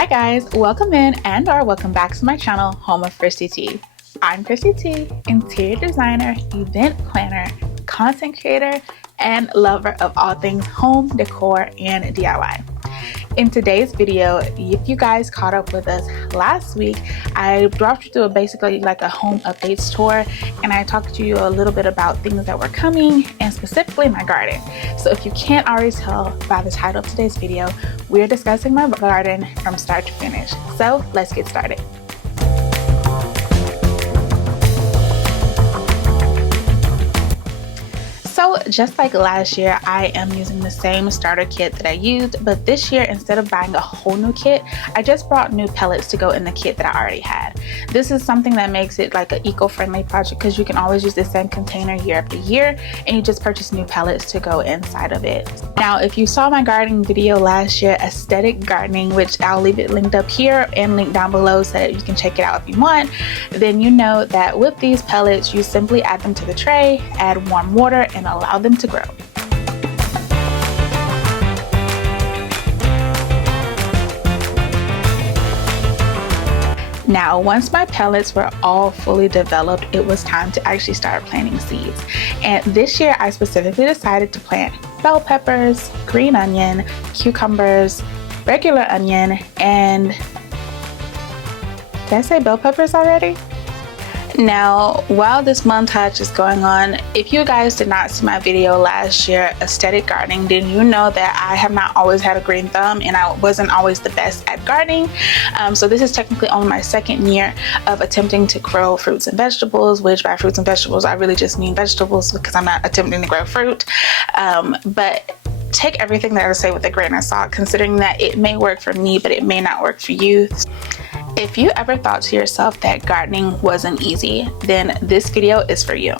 Hi guys, welcome in and/or welcome back to my channel, home of Christy T. I'm Christy T, interior designer, event planner, content creator, and lover of all things home, decor, and DIY. In today's video, if you guys caught up with us last week, I brought you through basically like a home updates tour, and I talked to you a little bit about things that were coming and specifically my garden. So if you can't already tell by the title of today's video, we're discussing my garden from start to finish. So let's get started. So just like last year, I am using the same starter kit that I used, but this year, instead of buying a whole new kit, I just brought new pellets to go in the kit that I already had. This is something that makes it like an eco-friendly project because you can always use the same container year after year, and you just purchase new pellets to go inside of it. Now, if you saw my gardening video last year, aesthetic gardening, which I'll leave it linked up here and linked down below so that you can check it out if you want, then you know that with these pellets, you simply add them to the tray, add warm water, and allow them to grow. Now, once my pellets were all fully developed, it was time to actually start planting seeds. And this year, I specifically decided to plant bell peppers, green onion, cucumbers, regular onion, and did I say bell peppers already? Now, while this montage is going on, if you guys did not see my video last year, aesthetic gardening, then you know that I have not always had a green thumb and I wasn't always the best at gardening. So this is technically only my second year of attempting to grow fruits and vegetables, which by fruits and vegetables, I really just mean vegetables because I'm not attempting to grow fruit. But take everything that I say with a grain of salt, considering that it may work for me, but it may not work for you. If you ever thought to yourself that gardening wasn't easy, then this video is for you.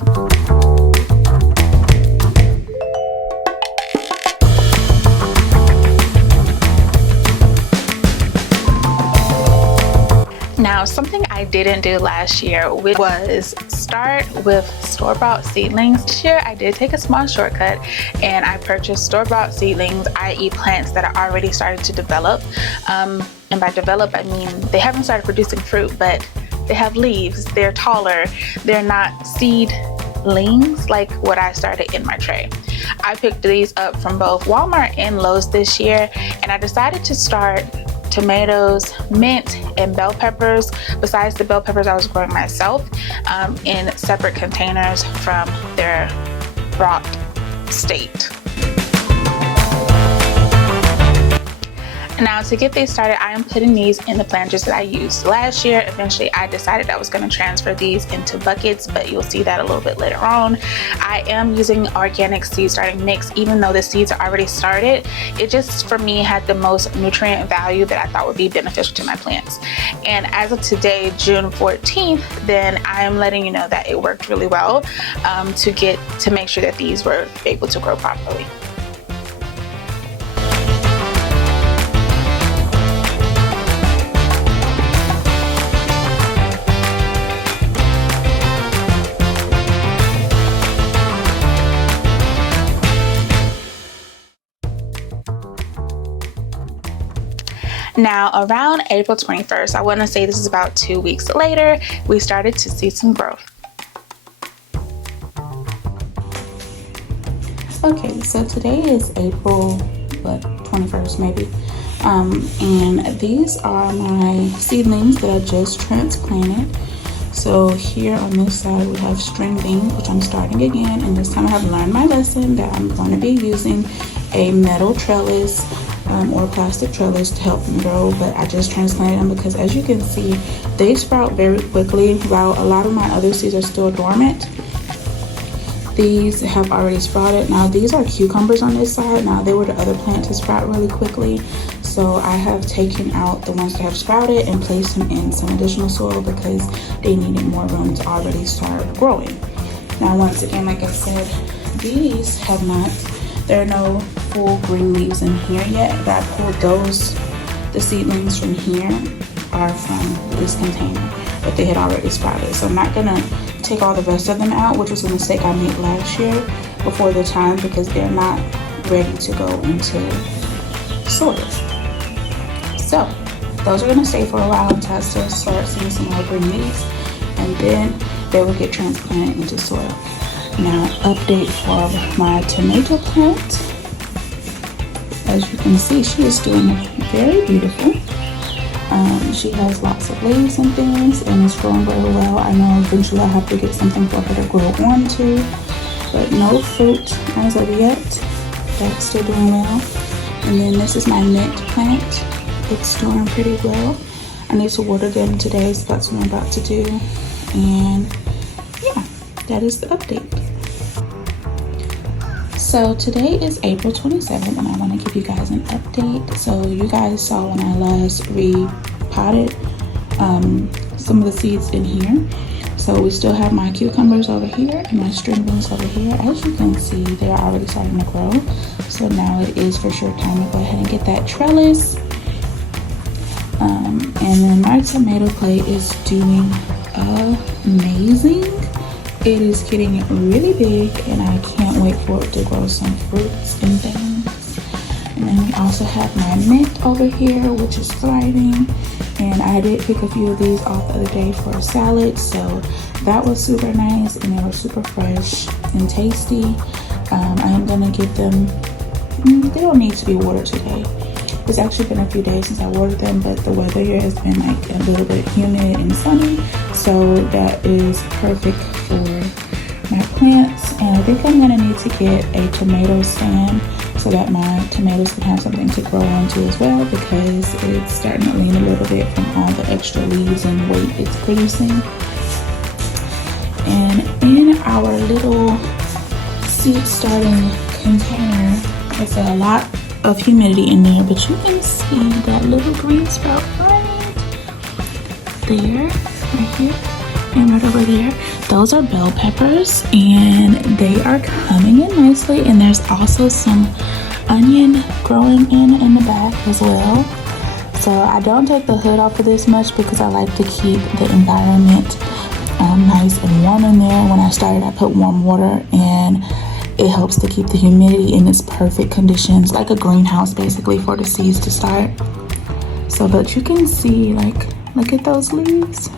Now, something I didn't do last year was start with store-bought seedlings. This year, I did take a small shortcut and I purchased store-bought seedlings, i.e. plants that are already started to develop. And by develop, I mean they haven't started producing fruit, but they have leaves, they're taller, they're not seedlings like what I started in my tray. I picked these up from both Walmart and Lowe's this year, and I decided to start tomatoes, mint, and bell peppers, besides the bell peppers I was growing myself, in separate containers from their brought state. Now, to get these started, I am putting these in the planters that I used last year. Eventually, I decided I was going to transfer these into buckets, but you'll see that a little bit later on. I am using organic seed starting mix, even though the seeds are already started. It just, for me, had the most nutrient value that I thought would be beneficial to my plants. And as of today, June 14th, then I am letting you know that it worked really well to make sure that these were able to grow properly. Now, around April 21st, I want to say this is about 2 weeks later, we started to see some growth. Okay, so today is April 21st maybe, and these are my seedlings that I just transplanted. So here on this side we have string beans, which I'm starting again, and this time I have learned my lesson that I'm going to be using a metal trellis or plastic trellis to help them grow, but I just transplanted them because, as you can see, they sprout very quickly. While a lot of my other seeds are still dormant, these have already sprouted. Now, these are cucumbers on this side. Now, they were the other plants to sprout really quickly, so I have taken out the ones that have sprouted and placed them in some additional soil because they needed more room to already start growing. Now, once again, like I said, these have not, there are no full green leaves in here yet, but I pulled the seedlings from here are from this container, but they had already sprouted. So I'm not gonna take all the rest of them out, which was a mistake I made last year before the time, because they're not ready to go into soil. So those are gonna stay for a while until I still start seeing some more green leaves, and then they will get transplanted into soil. Now, update for my tomato plant. As you can see, she is doing very beautiful. She has lots of leaves and things, and it's growing very well. I know eventually I'll have to get something for her to grow onto, but no fruit as of yet. That's still doing well. And then this is my mint plant. It's doing pretty well. I need to water them today, so that's what I'm about to do. And yeah, that is the update. So today is April 27th, and I want to give you guys an update. So you guys saw when I last repotted some of the seeds in here. So we still have my cucumbers over here and my string beans over here. As you can see, they're already starting to grow. So now it is for sure time to go ahead and get that trellis. And then my tomato plate is doing amazing. It is getting really big, and I can't wait for it to grow some fruits and things. And then we also have my mint over here, which is thriving. And I did pick a few of these off the other day for a salad, so that was super nice, and they were super fresh and tasty. I am gonna give them, they don't need to be watered today. It's actually been a few days since I watered them, but the weather here has been like a little bit humid and sunny, so that is perfect for my plants. And I think I'm gonna need to get a tomato stand so that my tomatoes can have something to grow onto as well, because it's starting to lean a little bit from all the extra leaves and weight it's producing. And in our little seed starting container, it's a lot of humidity in there, but you can see that little green sprout right there, right here, and right over there. Those are bell peppers, and they are coming in nicely. And there's also some onion growing in the back as well. So I don't take the hood off of this much because I like to keep the environment nice and warm in there. When I started, I put warm water, and it helps to keep the humidity in its perfect conditions, like a greenhouse basically for the seeds to start. So, but you can see, like, look at those leaves.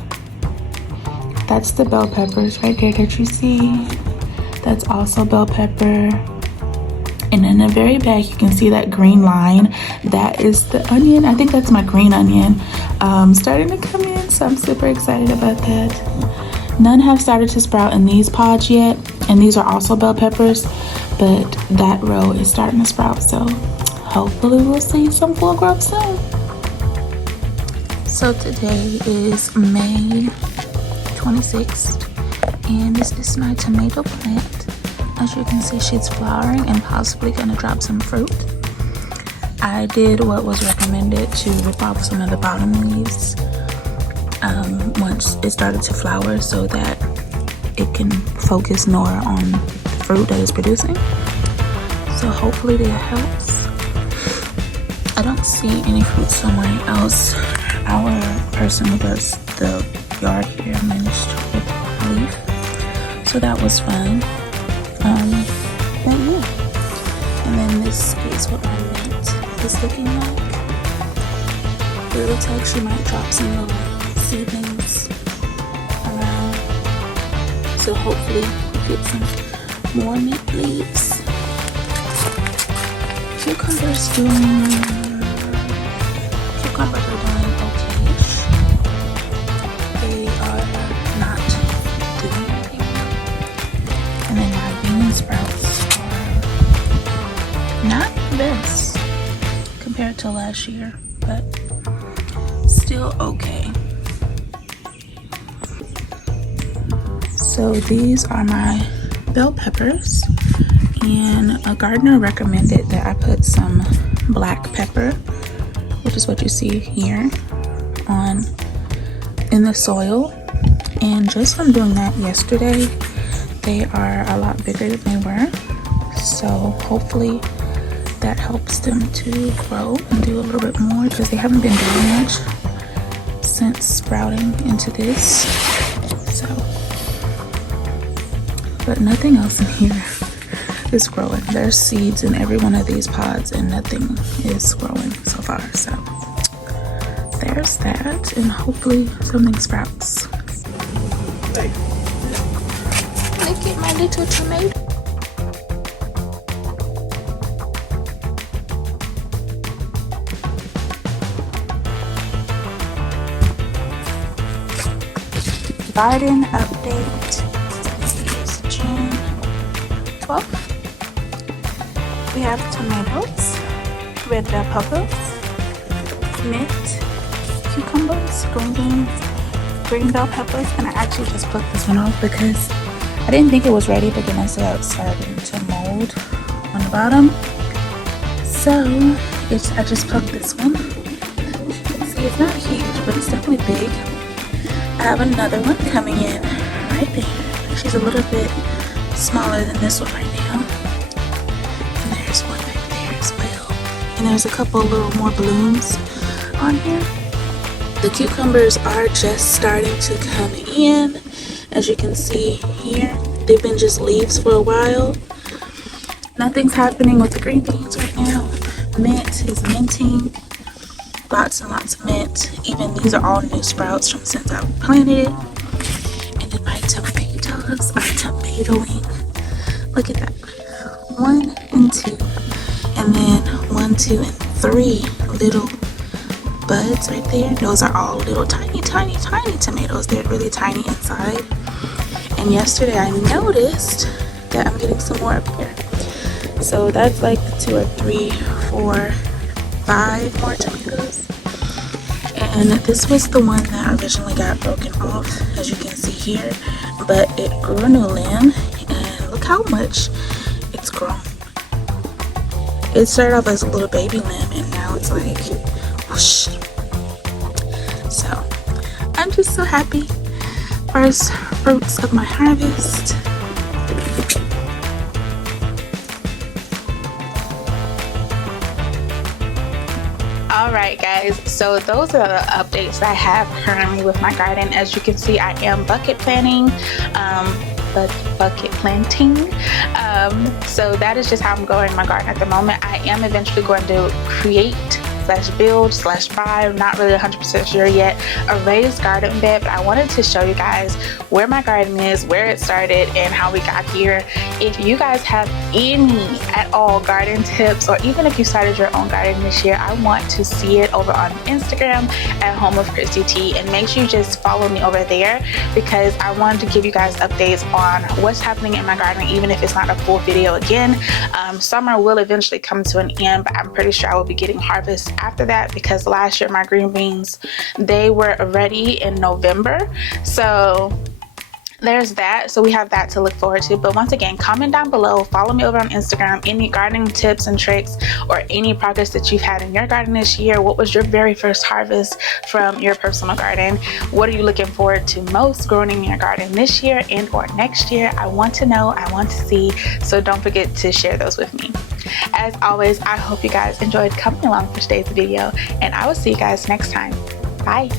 That's the bell peppers right there that you see. That's also bell pepper. And in the very back, you can see that green line. That is the onion. I think that's my green onion starting to come in, so I'm super excited about that. None have started to sprout in these pods yet, and these are also bell peppers, but that row is starting to sprout, so hopefully we'll see some full growth soon. So today is May 26th, and this is my tomato plant. As you can see, she's flowering and possibly gonna drop some fruit. I did what was recommended to rip off some of the bottom leaves once it started to flower, so that it can focus more on the fruit that it's producing. So hopefully that helps. I don't see any fruit somewhere else. Our person who does the yard here managed with a leaf, so that was fun. But yeah, and then this is what my mint is looking like. It looks like she might drop some little seedlings around, so hopefully we'll get some more mint leaves. Cucumbers are doing okay-ish. They are not doing anything well. And then my bean sprouts are not the best compared to last year, but still okay. So these are my bell peppers, and a gardener recommended that I put some black pepper, which is what you see here, in the soil. And just from doing that yesterday, they are a lot bigger than they were. So hopefully that helps them to grow and do a little bit more, because they haven't been doing much since sprouting into this. So, but nothing else in here is growing. There's seeds in every one of these pods, and nothing is growing so far. So there's that, and hopefully something sprouts. Look at my little tomato. Garden update. It's June 12th. We have tomatoes, red bell peppers, mint, cucumbers, green beans, green bell peppers, and I actually just plucked this one off because I didn't think it was ready, but then I saw it starting to mold on the bottom. So I just plucked this one. See, it's not huge, but it's definitely big. I have another one coming in right there. She's a little bit smaller than this one right now. And there's one right there as well. And there's a couple little more blooms on here. The cucumbers are just starting to come in. As you can see here, they've been just leaves for a while. Nothing's happening with the green beans right now. Mint is minting. Lots and lots of mint. Even these are all new sprouts from since I planted it. And then my tomatoes are tomatoing. Look at that. 1 and 2. And then 1, 2, and 3 little buds right there. Those are all little tiny tomatoes. They're really tiny inside. And yesterday I noticed that I'm getting some more up here. So that's like 2 or 3, 4, 5 more tomatoes. And this was the one that originally got broken off, as you can see here, but it grew a new limb, and look how much it's grown. It started off as a little baby limb, and now it's like whoosh. So I'm just so happy. First fruits of my harvest. Alright guys, so those are the updates I have currently with my garden. As you can see, I am bucket planting. So that is just how I'm going in my garden at the moment. I am eventually going to create / build / buy, I'm not really 100% sure yet, a raised garden bed, but I wanted to show you guys where my garden is, where it started, and how we got here. If you guys have any at all garden tips, or even if you started your own garden this year, I want to see it over on Instagram at Home of Christy T, and make sure you just follow me over there, because I wanted to give you guys updates on what's happening in my garden, even if it's not a full video again. Summer will eventually come to an end, but I'm pretty sure I will be getting harvest after that, because last year my green beans, they were ready in November. So there's that. So we have that to look forward to. But once again, comment down below, follow me over on Instagram, any gardening tips and tricks, or any progress that you've had in your garden this year. What was your very first harvest from your personal garden? What are you looking forward to most growing in your garden this year and or next year? I want to know, I want to see, so don't forget to share those with me. As always, I hope you guys enjoyed coming along for today's video, and I will see you guys next time. Bye.